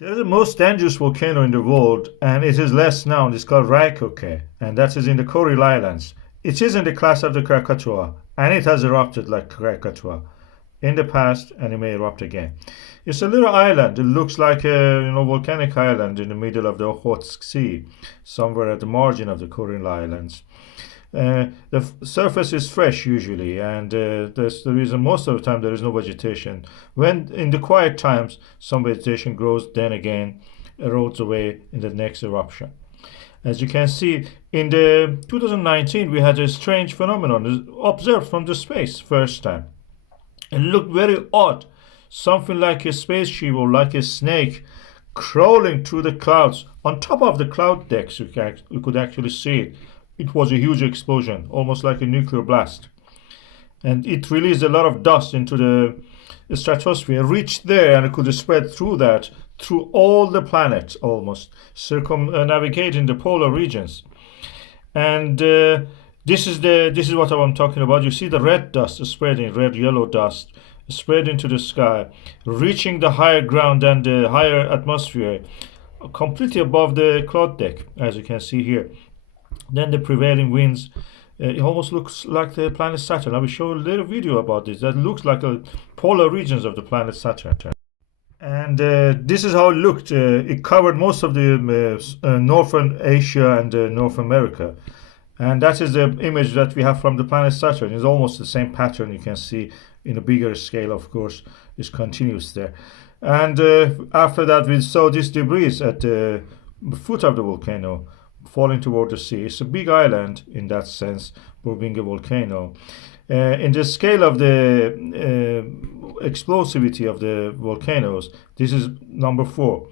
There is the most dangerous volcano in the world, and it is less known. It's called Raikoke, and that is in the Kuril Islands. It is in the class of the Krakatoa, and it has erupted like Krakatoa in the past, and it may erupt again. It's a little island. It looks like a volcanic island in the middle of the Okhotsk Sea, somewhere at the margin of the Kuril Islands. The surface is fresh usually, and that's the reason most of the time there is no vegetation. When in the quiet times, some vegetation grows, then again erodes away in the next eruption. As you can see, in the 2019 we had a strange phenomenon observed from the space first time. It looked very odd, something like a spaceship or like a snake crawling through the clouds. On top of the cloud decks, you could actually see it. It was a huge explosion, almost like a nuclear blast. And it released a lot of dust into the stratosphere, reached there, and it could spread through that, through all the planet almost, circumnavigating the polar regions. And this is what I'm talking about. You see the red dust spreading, red yellow dust spread into the sky, reaching the higher ground and the higher atmosphere, completely above the cloud deck, as you can see here. Then the prevailing winds, it almost looks like the planet Saturn. I will show a little video about this. That looks like the polar regions of the planet Saturn. And this is how it looked. It covered most of the northern Asia and North America. And that is the image that we have from the planet Saturn. It's almost the same pattern. You can see in a bigger scale, of course, is continuous there. And after that, we saw this debris at the foot of the volcano falling toward the sea. It's a big island in that sense, for being a volcano. In the scale of the explosivity of the volcanoes, this is number 4.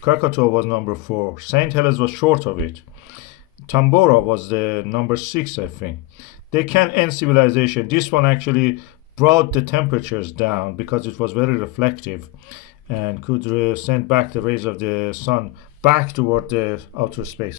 Krakatoa was number 4. St. Helens was short of it. Tambora was the number 6, I think. They can end civilization. This one actually brought the temperatures down because it was very reflective and could send back the rays of the sun back toward the outer space.